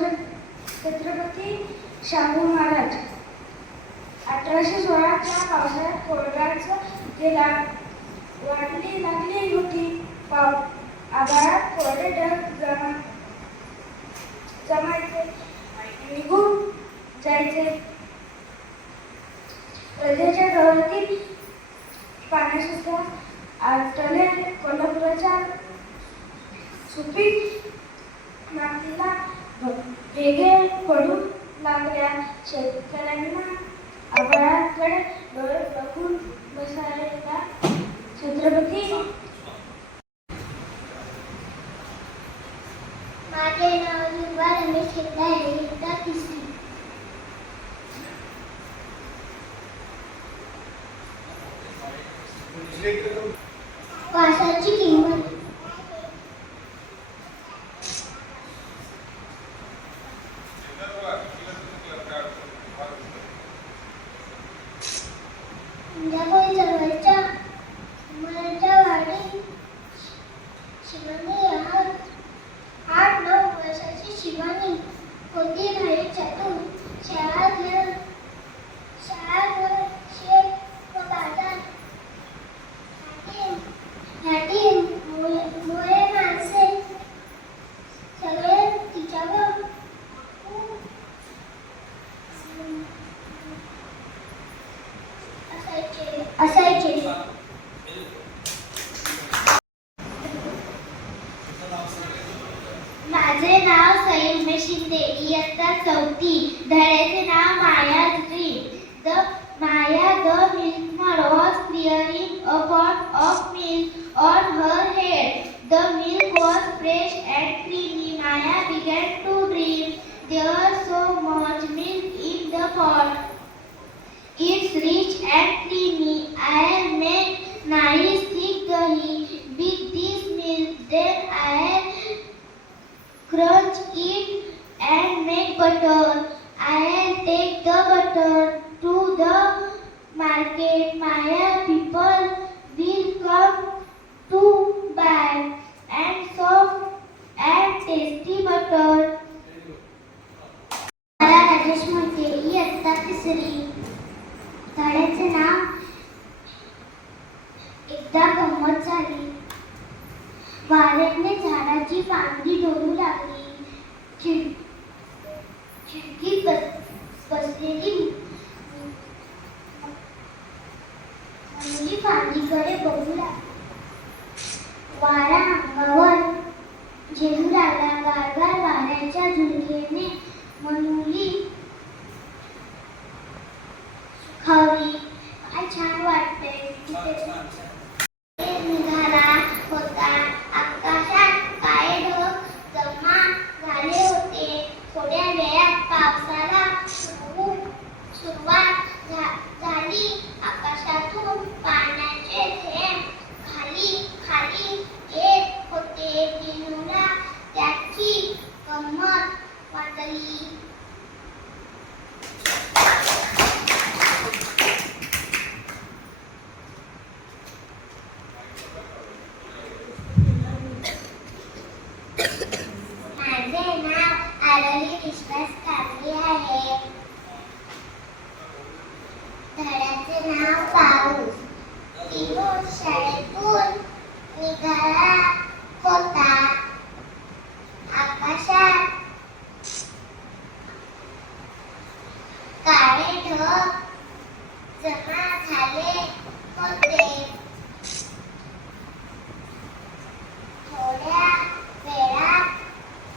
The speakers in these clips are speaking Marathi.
छत्रपती शाहू महाराज. अठराशे सोळाच्या पावसाळ्यात कोरड्याचं गेला वाटली वाढली लागली होती पाव आभाळात कोरडे ढग जमा जमायचे निघून जायचे. प्रजेच्या डोळ्यातील पाण्यासुद्धा आटले कोल्हापुराच्या सुपीक मातीला भेगे पडू लागल्या. शेतकऱ्यांना आभाळाकडे डोळे बघून बसायला छत्रपती माझे नाव युवा रमेश हेगडे आहे. इयत्ता तिसरी. वासाची किंमत on her head. The milk was fresh and creamy. Maya began to dream. There was so much milk in the pot. It's rich and creamy. I'll make nice thick dahi with this milk. Then I'll crunch it and make butter. I'll take the butter to the market. Maya people will come to buy and soft and tasty butter. मला राजेश म्हणते ही आत्ता तिसरी. झाडाचे नाव एकदा गंमत झाली. वाऱ्याने झाडाची फांदी डोलू लागली. चिड खिडकीत बस बसलेली मुली फांदीकडे बघू लागली. वारा अंगावर झेलू लागला गारगार वाऱ्याच्या झुळकेने मनुली खावी काय छान वाटते निघाला होता आकाशात काय ढग जमा झाले होते थोड्या वेळात पावसाला सुरू सुरुवात झा- झाली आकाशातून पाण्याचे थेंब खाली खाली येत होते दिनूला त्याची गंमत वाटली माझे नाव आरोही विश्वास कांबळे आहे धड्याचे नाव पाऊस दिवस शाळेतून निघाला होता आकाशात काळे ढग जमा झाले होते थोड्या वेळात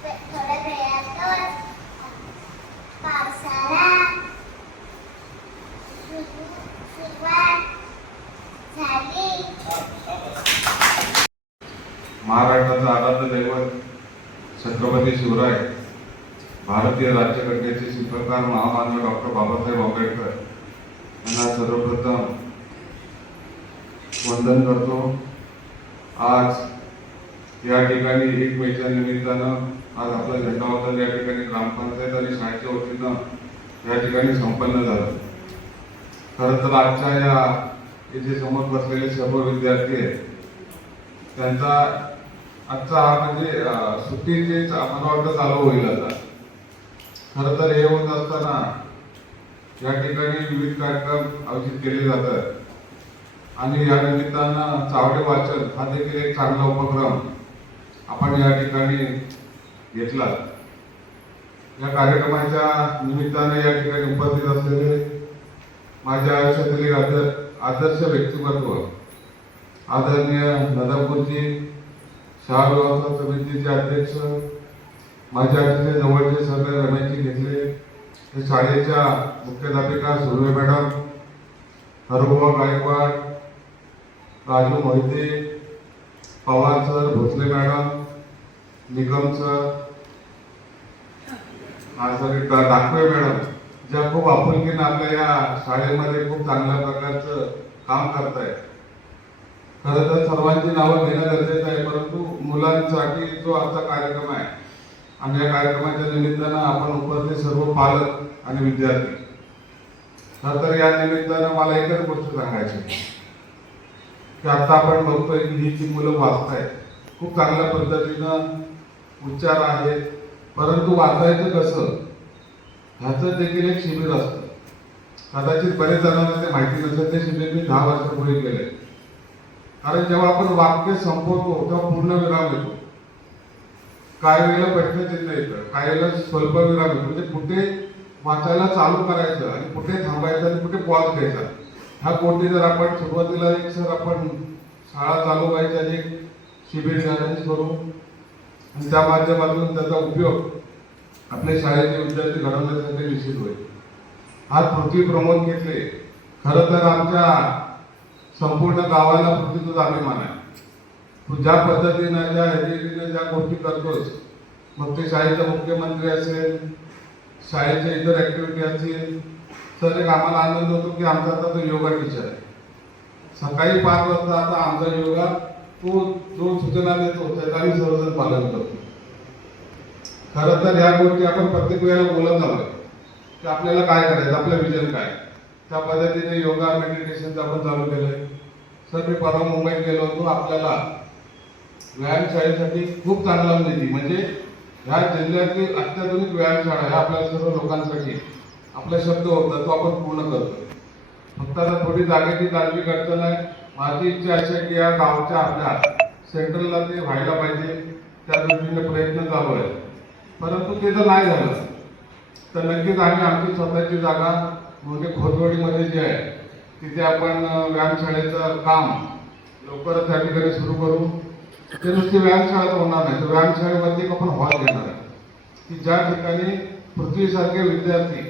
थोड्या वेळातच पावसाला सुरु- सुरुवात झाली महाराष्ट्राचं आराध्य दैवत छत्रपती शिवराय भारतीय राज्यघटनेचे महामानव डॉक्टर बाबासाहेब आंबेडकर यांना सर्वप्रथम वंदन करतो. आज या ठिकाणी एक मेच्या निमित्तानं आज आपला झेंडावंदन या ठिकाणी ग्रामपंचायत आणि शाळेच्या वतीनं या ठिकाणी संपन्न झालं. खरं तर आजच्या या इथे समोर बसलेले सर्व विद्यार्थी आहेत. त्यांचा आजचा हा म्हणजे सुट्टीचे आम्हाला वाटतं चालू होईल आता. खरं तर हे होत असताना या ठिकाणी विविध कार्यक्रम आयोजित केले जातात. आणि या निमित्तानं चावडे वाचन हा देखील एक चांगला उपक्रम आपण या ठिकाणी घेतला. या कार्यक्रमाच्या निमित्ताने या ठिकाणी उपस्थित असलेले माझ्या आयुष्यातील एक आदर आदर्श व्यक्तिमत्व आदरणीय नदापूरजी शहर व्यवस्था समितीचे अध्यक्ष माझ्या अतिशय जवळचे सगळे रमेशजी घेतले. हे शाळेच्या मुख्याध्यापिका Surve madam Harubhau Gaikwad Raju Mohite Pawar sir Bhosale madam Nigam sir हा सर दाखवे मॅडम ज्या खूप आपुलकीनं आपल्या या शाळेमध्ये खूप चांगल्या प्रकारचं काम करतायत. खरं तर सर्वांची नावं घेणं गरजेचं आहे परंतु मुलांसाठी जो आजचा कार्यक्रम आहे आणि या कार्यक्रमाच्या निमित्तानं आपण उपस्थित सर्व पालक आणि विद्यार्थी. खरं तर या निमित्तानं मला एकच गोष्ट सांगायची की आता आपण बघतोय की ही जी मुलं वाचतायत खूप चांगल्या पद्धतीनं उच्चार आहेत. परंतु वाचायचं कसं? ह्याचं देखील एक शिबिर असतं. कदाचित बरेच जणांना ते माहिती नसेल ते शिबिर मी दहा वर्षापूर्वी केलंय. कारण जेव्हा आपण वाक्य संपवतो तेव्हा पूर्ण विराम येतो. काही वेळेला प्रश्नचिन्ह येतं. काही वेळेला स्वल्प विराम येतो म्हणजे कुठे वाचायला चालू करायचं आणि कुठे थांबायचं आणि कुठे पॉज घ्यायचा. ह्या गोष्टी जर आपण सुरुवातीला एक सर आपण शाळा चालू व्हायची आणि एक शिबिर अरेंज करू आणि त्या माध्यमातून त्याचा उपयोग आपल्या शाळेचे विद्यार्थी घडवण्यासाठी निश्चित होईल. आज पृथ्वी प्रमोद घेतले. खरं तर आमच्या संपूर्ण गावाला पृथ्वीचं अभिमान आहे. तू ज्या पद्धतीनं ज्या ह्याच्याने ज्या गोष्टी करतोस मग ते शाळेचा मुख्यमंत्री असेल शाळेच्या इतर ऍक्टिव्हिटी असतील तर एक आम्हाला आनंद होतो की आमचा आता तो योगा टीचर आहे. सकाळी पाच वाजता आता आमचा योगा तो जो सूचना देतो त्याचं आम्ही सर्वजण पालन करतो. खरं तर ह्या गोष्टी आपण प्रत्येक वेळेला बोलत आलोय की आपल्याला काय करायचं आपलं विजन काय? त्या पद्धतीने योगा मेडिटेशनचं आपण चालू केलंय. सर मी परवा मुंबईत गेलो होतो आपल्याला व्यायामशाळेसाठी खूप चांगला म्हणजे निधी म्हणजे ह्या जिल्ह्यातील अत्याधुनिक व्यायामशाळा ह्या आपल्या सर्व लोकांसाठी. आपला शब्द होता तो आपण पूर्ण करतो. फक्त आता थोडी जागेची तालमी अडचण आहे माझी इच्छा अशी आहे की या गावच्या आपल्या सेंट्रलला ते व्हायला पाहिजे. त्या दृष्टीने प्रयत्न चालू आहे. परंतु ते जर नाही झालं. तर नक्कीच आम्ही आमची स्वतःची जागा म्हणजे खोतवाडीमध्ये जी आहे तिथे आपण व्यायामशाळेचं काम लवकरच त्या ठिकाणी सुरू करू. ते नुसती व्यायामशाळा तर होणार नाही. तर व्यायामशाळेवरती आपण हॉल घेणार आहे. की ज्या ठिकाणी पृथ्वीसारखे विद्यार्थी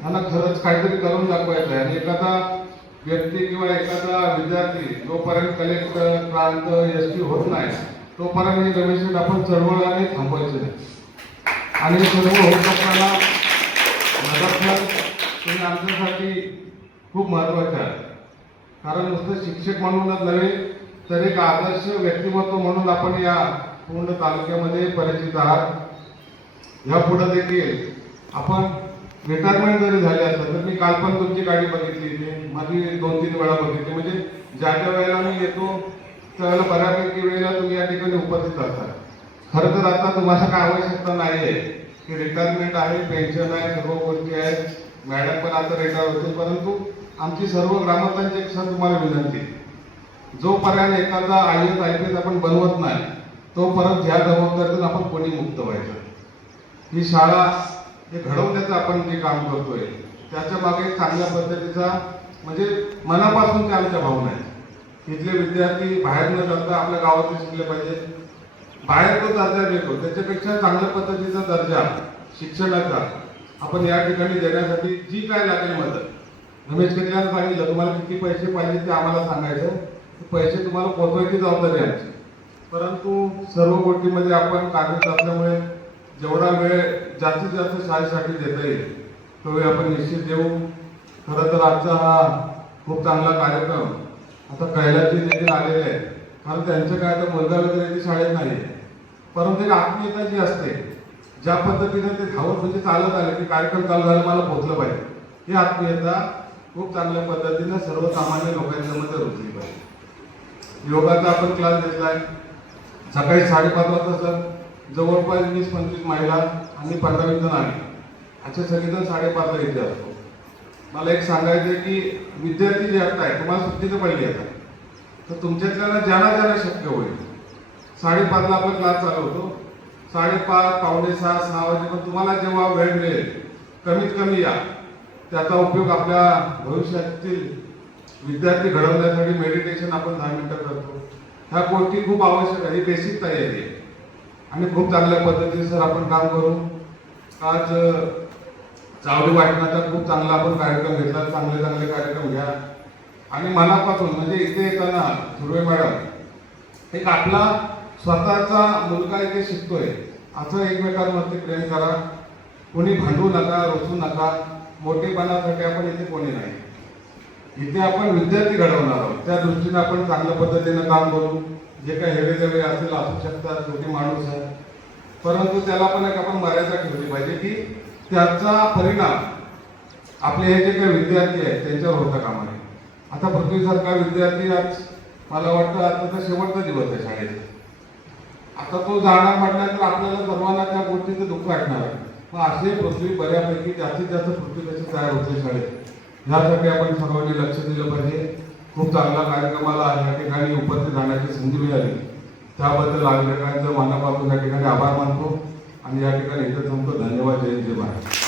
त्यांना खरंच काहीतरी करून दाखवायचं आहे. आणि एखादा व्यक्ती किंवा एखादा विद्यार्थी जोपर्यंत कलेक्टर प्रांत एस टी होत नाही तोपर्यंत हे गणेश आपण चळवळाने थांबवायचं नाही. आणि सर्व होत असताना मदत तुम्ही आमच्यासाठी खूप महत्त्वाचं आहे. कारण नुसतं शिक्षक म्हणूनच नव्हे तर एक आदर्श व्यक्तिमत्व म्हणून आपण या पूर्ण तालुक्यामध्ये परिचित आहात. यापुढे देखील आपण रिटायरमेंट जरी झाले असतात तर मी काल पण तुमची गाडी बघितली इथे माझी दोन तीन वेळा बघितली. म्हणजे ज्या ज्या वेळेला मी येतो त्यावेळेला बऱ्यापैकी वेळेला तुम्ही या ठिकाणी उपस्थित असतात. खरं तर आता तुम्हाला काय आवश्यकता नाही आहे की रिटायरमेंट आहे पेन्शन आहे सर्व गोष्टी आहेत. मॅडम पण आता रिटायर होतील परंतु आमची सर्व ग्रामस्थांची एक सर तुम्हाला विनंती आहे. जोपर्यंत एखादा I S I P S आपण बनवत नाही तो परत ह्या जबाबदारीतून आपण कोणी मुक्त व्हायचं? ही शाळा हे घडवण्याचं आपण जे काम करतोय त्याच्यामागे चांगल्या पद्धतीचा म्हणजे मनापासून त्या आमच्या भावना आहेत. इथले विद्यार्थी बाहेर न जाता आपल्या गावातले शिकले पाहिजे. बाहेर तो दर्जा देतो. त्याच्यापेक्षा चांगल्या पद्धतीचा दर्जा शिक्षणाचा आपण या ठिकाणी देण्यासाठी जी काय लागेल मदत. रमेश कल्याण सांगितलं तुम्हाला किती पैसे पाहिजे ते आम्हाला सांगायचं. पैसे तुम्हाला पोहोचवायची जबाबदारी आमची परंतु सर्व गोष्टीमध्ये आपण कार्यरत असल्यामुळे जेवढा वेळ जास्तीत जास्त शाळेसाठी देता येईल तो वेळ आपण निश्चित देऊ. खरं तर आजचा हा खूप चांगला कार्यक्रम आता कैलासजी देखील आलेले आहेत. कारण त्यांचं काय तर मुलगा वगैरे ती शाळेत नाही आहे परंतु एक आत्मीयता जी असते ज्या पद्धतीने ते धावत म्हणजे चालत आले की कार्यक्रम चालू झाला मला पोहोचलं पाहिजे. ही आत्मीयता खूप चांगल्या पद्धतीने सर्वसामान्य लोकांच्या मध्ये रुजली पाहिजे. योगाचा आपण क्लास घेतलाय सकाळी साडेपाच वाजता सर. जवळपास वीस पंचवीस महिला आणि पंधरावी जण आले असे सगळेजण साडेपाचला इथे असतो. मला एक सांगायचं आहे की विद्यार्थी जे आता आहे तुम्हाला सुट्टीचं पहिले आता तर तुमच्यातल्याला ज्यांना ज्यांना शक्य होईल. साडेपाचला आपण क्लास चालू होतो. साडेपाच पावणे सहा सहा वाजेपर्यंत तुम्हाला जेव्हा वेळ मिळेल कमीत कमी या. त्याचा उपयोग आपल्या भविष्यातील विद्यार्थी घडवण्यासाठी मेडिटेशन आपण दहा मिनटं करतो. ह्या गोष्टी खूप आवश्यक आहे ही बेसिक तयारी आहे. आणि खूप चांगल्या पद्धतीने सर आपण काम करू. आज चावडी वाटण्याचा खूप चांगला आपण कार्यक्रम घेतला. चांगले चांगले कार्यक्रम घ्या. आणि मनापासून म्हणजे इथे येताना सुर्वे मॅडम एक आपला स्वतःचा मुलगा इथे शिकतोय. असं एकमेकांवरती प्रेम करा. कोणी भांडू नका रोसू नका. मोठेपणासाठी आपण इथे कोणी नाही. इथे आपण विद्यार्थी घडवणार आहोत. त्या दृष्टीने आपण चांगल्या पद्धतीने काम करू. जे काही हेवे जेवे असेल असू शकतात शेवटी माणूस आहे परंतु त्याला पण एक आपण मर्यादा ठेवली पाहिजे की त्याचा परिणाम आपले हे जे काही विद्यार्थी आहेत त्यांच्यावर होता कामा नये. आता पृथ्वीसारखा विद्यार्थी आज मला वाटतं आता शेवटचा दिवस आहे शाळेत आता तो जाणार म्हटल्यानंतर आपल्याला सर्वांना त्या गोष्टीचं दुःख वाटणार आहे. मग असे पृथ्वी बऱ्यापैकी जास्तीत जास्त पृथ्वी तयार होते शाळेत? ह्यासाठी आपण सर्वांनी लक्ष दिलं पाहिजे. खूप चांगला कार्यक्रमाला या ठिकाणी उपस्थित राहण्याची संधी मिळाली. त्याबद्दल आयोजकांचं मनापासून या ठिकाणी आभार मानतो. आणि या ठिकाणी इथं थांबतो. धन्यवाद. जय जय महाराज